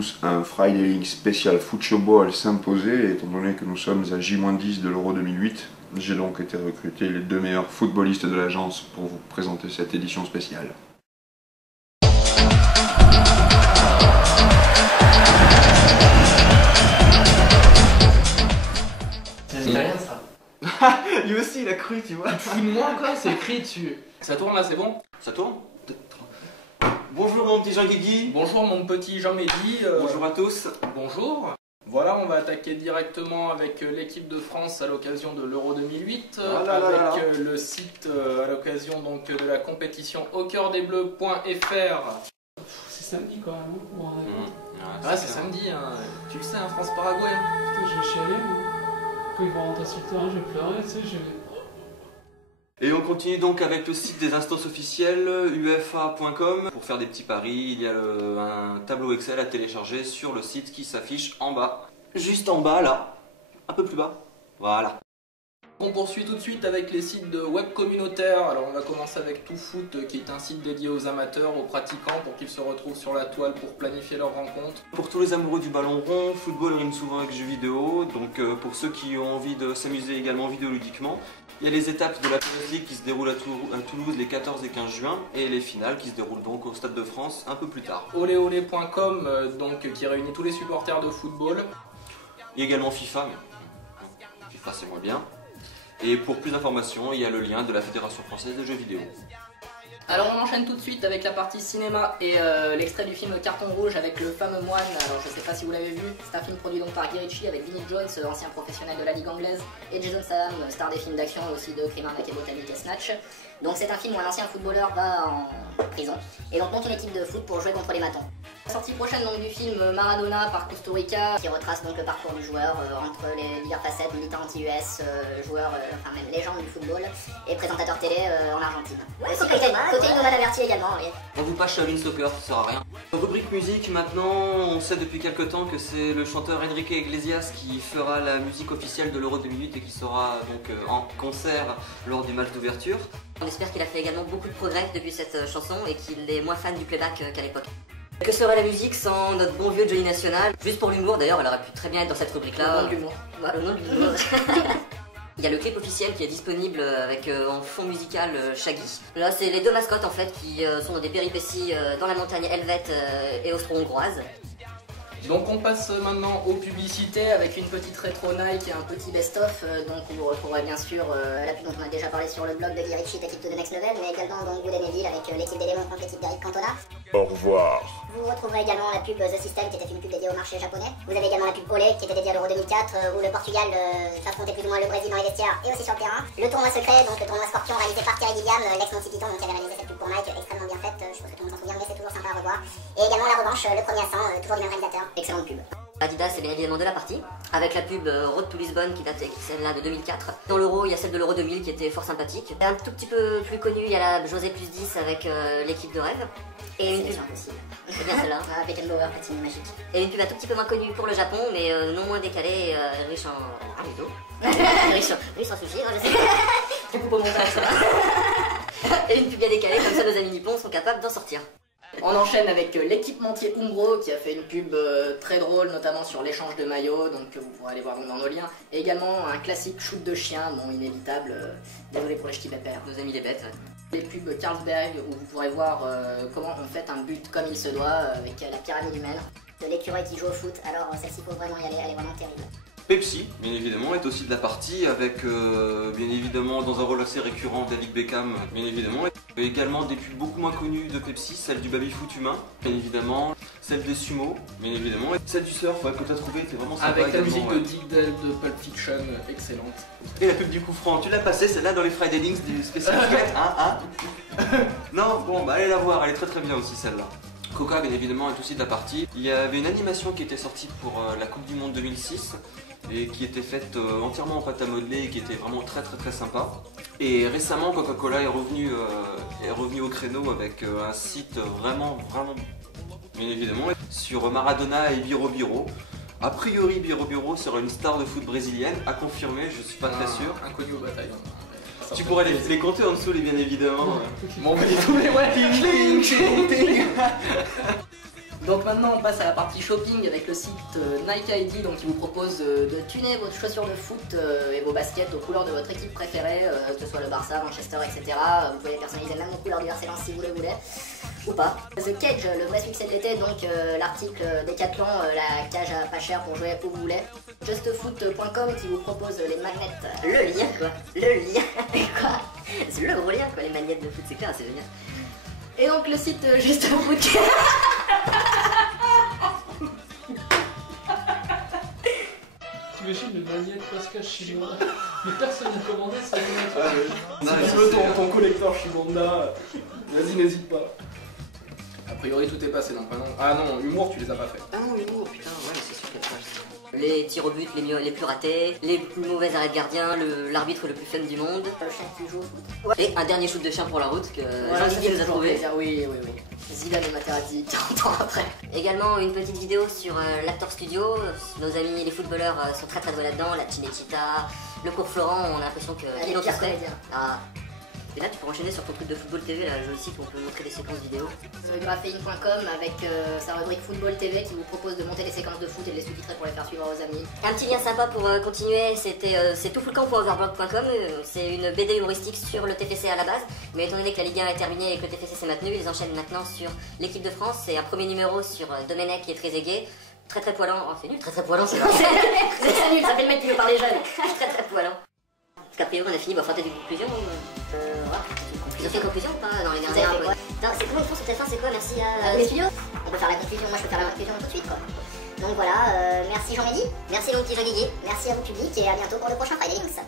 tous un Friday Link spécial football s'imposer, étant donné que nous sommes à J-10 de l'Euro 2008. J'ai donc été recruté les 2 meilleurs footballistes de l'agence pour vous présenter cette édition spéciale. C'est rien ça. Lui aussi il a cru, tu vois. Fous de moi quoi, c'est écrit dessus. Ça tourne là, c'est bon? Ça tourne? Bonjour mon petit Jean Guigui. Bonjour mon petit Jean Mehdi. Bonjour à tous. Bonjour. Voilà, on va attaquer directement avec l'équipe de France à l'occasion de l'Euro 2008, avec le site à l'occasion donc de la compétition aucoeurdesbleus.fr. C'est samedi quand même. Hein, Ah, c'est samedi, hein. Tu le sais, hein, France-Paraguay. Putain, je vais chialer, moi. Quand ils vont rentrer sur le terrain, je vais pleurer, tu sais, Et on continue donc avec le site des instances officielles, uefa.com. Pour faire des petits paris, il y a un tableau Excel à télécharger sur le site qui s'affiche en bas. Juste en bas, là. Un peu plus bas. Voilà. On poursuit tout de suite avec les sites de web communautaires. Alors on va commencer avec ToutFoot, qui est un site dédié aux amateurs, aux pratiquants, pour qu'ils se retrouvent sur la toile pour planifier leurs rencontres. Pour tous les amoureux du ballon rond, football rime souvent avec jeux vidéo. Donc pour ceux qui ont envie de s'amuser également vidéoludiquement, il y a les étapes de la Champions League qui se déroulent à Toulouse les 14 et 15 juin et les finales qui se déroulent donc au Stade de France un peu plus tard. Oleole.com, donc qui réunit tous les supporters de football. Il y a également FIFA, mais FIFA c'est moins bien. Et pour plus d'informations, il y a le lien de la Fédération Française de Jeux Vidéo. Alors on enchaîne tout de suite avec la partie cinéma et l'extrait du film Carton Rouge avec le fameux moine. Alors je sais pas si vous l'avez vu, c'est un film produit donc par Guy Ritchie avec Vinnie Jones, ancien professionnel de la Ligue anglaise, et Jason Statham, star des films d'action et aussi de Crime, Arnaque et Botanique et Snatch. Donc c'est un film où un ancien footballeur va en prison et donc monte une équipe de foot pour jouer contre les matons. La sortie prochaine donc du film Maradona par Kusturica qui retrace donc le parcours du joueur entre les diverses facettes, militant anti-US, joueur, enfin même légende du football et présentateur télé en Argentine. Ouais, côté non averti également, oui. On vous passe Shaolin Soccer, ça sert à rien. Rubrique musique, maintenant, on sait depuis quelques temps que c'est le chanteur Enrique Iglesias qui fera la musique officielle de l'Euro 2008 et qui sera donc en concert lors du match d'ouverture. On espère qu'il a fait également beaucoup de progrès depuis cette chanson et qu'il est moins fan du playback qu'à l'époque. Que serait la musique sans notre bon vieux Johnny National? Juste pour l'humour d'ailleurs, elle aurait pu très bien être dans cette rubrique-là. Le nom de l'humour. Voilà, le nom de l'humour. Il y a le clip officiel qui est disponible avec en fond musical Shaggy. Là, c'est les deux mascottes en fait qui sont dans des péripéties dans la montagne helvète et austro-hongroise. Donc on passe maintenant aux publicités avec une petite rétro Nike et un petit best-of. Donc vous retrouverez bien sûr la pub dont on a déjà parlé sur le blog de Guy Ritchie, l'équipe de Next Level, mais également donc Good Evil avec l'équipe des démons contre l'équipe d'Eric Cantona. Au revoir. Vous retrouverez également la pub The System qui était une pub dédiée au marché japonais. Vous avez également la pub Olé qui était dédiée à l'Euro 2004 où le Portugal s'affrontait plus ou moins le Brésil dans les vestiaires et aussi sur le terrain. Le tournoi secret, donc le tournoi Scorpion réalisé par Thierry Gilliam, l'ex-Monty Python, qui avait réalisé cette pub pour Nike, extrêmement bien faite, je pense que tout le monde s'en souvient mais c'est toujours sympa à revoir. Et également la revanche, le premier à 100, toujours du même réalisateur. Excellente pub. Adidas est bien évidemment de la partie, avec la pub Road to Lisbonne qui date celle-là de 2004. Dans l'Euro, il y a celle de l'Euro 2000 qui était fort sympathique. Un tout petit peu plus connue, il y a la José plus 10 avec l'équipe de rêve. Et une pub impossible. C'est bien celle-là. Beckenbauer, patine magique. Et une pub un tout petit peu moins connue pour le Japon, mais non moins décalée, riche en rideau. riche en sushi, non, je sais. Tu coupes au montage, ça va. Et une pub bien décalée, comme ça nos amis nippons sont capables d'en sortir. On enchaîne avec l'équipementier Umbro qui a fait une pub très drôle, notamment sur l'échange de maillots, donc vous pourrez aller voir dans nos liens. Et également un classique shoot de chien, bon inévitable, désolé pour les ch'tis pépères. Nos amis les bêtes. Les pubs Carlsberg où vous pourrez voir comment on fait un but comme il se doit avec la pyramide humaine. De l'écureuil qui joue au foot, alors celle-ci faut vraiment y aller, elle est vraiment terrible. Pepsi, bien évidemment, est aussi de la partie avec, bien évidemment, dans un rôle assez récurrent, David Beckham, bien évidemment. Et également des pubs beaucoup moins connues de Pepsi, celle du baby-foot humain, bien évidemment, celle des sumo, bien évidemment, et celle du surf, ouais, que tu as trouvé, c'est vraiment sympa. Avec la également, musique de Dick Dale de Pulp Fiction, excellente. Et la pub du coup franc, tu l'as passée, celle-là dans les Friday Links du spécial Fiat, hein. Non, bon, bah allez la voir, elle est très très bien aussi celle-là. Coca, bien évidemment, est aussi de la partie. Il y avait une animation qui était sortie pour la Coupe du Monde 2006 et qui était faite entièrement en pâte à modeler et qui était vraiment très très très sympa. Et récemment, Coca-Cola est revenu au créneau avec un site vraiment bien évidemment sur Maradona et Biro Biro. A priori, Biro Biro serait une star de foot brésilienne, à confirmer, je suis pas très sûr. Inconnu au bataillon. Tu pourrais les compter en dessous, les bien évidemment. Bon, bah, tous les ouais, ting, ting, ting. Donc maintenant on passe à la partie shopping avec le site Nike ID, donc qui vous propose de tuner vos chaussures de foot et vos baskets aux couleurs de votre équipe préférée, que ce soit le Barça, Manchester, etc. Vous pouvez personnaliser même aux couleurs du RC Lens si vous le voulez, ou pas. The Cage, le vrai succès de l'été, donc l'article Decathlon, la cage à pas cher pour jouer où vous voulez. Justfoot.com qui vous propose les magnets. Le lien quoi, le lien. Quoi? C'est le gros lien quoi, les magnettes de foot, c'est clair, c'est génial. Et donc le site Justfoot. T'imagines le magnète Pascal chinois, mais personne n'a commandé ça. Si tu veux ton collector Shibanda, vas-y, n'hésite pas. A priori tout est passé donc maintenant. Ah non, humour tu les as pas fait. Ah non, l'humour, putain, ouais, c'est sûr que les tirs au but les plus ratés, les plus mauvais arrêts de gardien, l'arbitre le plus fun du monde. Le chien qui joue au foot. Et un dernier shoot de chien pour la route que Voilà, Jean-Didier nous a trouvé. Oui. Zidane et Materazzi, 40 ans après. Également une petite vidéo sur l'Actor Studio. Nos amis les footballeurs sont très doués là-dedans. La Cinecittà, le cours Florent, on a l'impression que... Elle est pire comédien. Ah. Et là tu peux enchaîner sur ton truc de football TV, là, le site où on peut montrer des séquences vidéo. Graphéine.com avec sa rubrique Football TV qui vous propose de monter les séquences de foot et de les sous-titrer pour les faire suivre aux amis. Un petit lien sympa pour continuer, c'est toutfootcamp.overblog.com. C'est une BD humoristique sur le TFC à la base, mais étant donné que la Ligue 1 est terminée et que le TFC s'est maintenu, ils enchaînent maintenant sur l'équipe de France. C'est un premier numéro sur Domenech qui est très aigué. Très poilant, oh c'est nul, très poilant c'est C'est nul, ça fait le mec qui veut parler jeune. très poilant. Parce qu'a priori on a fini, bon, enfin t'as des conclusions Ils ont fait une conclusion ou pas dans les dernières quoi? C'est comment ils font sur TF1, c'est quoi? Merci à les studios. On peut faire la conclusion, moi je peux faire la conclusion tout de suite quoi. Donc voilà, merci Jean-Mehdi, merci mon petit Jean-Guigui, merci à vous public et à bientôt pour le prochain Friday Links.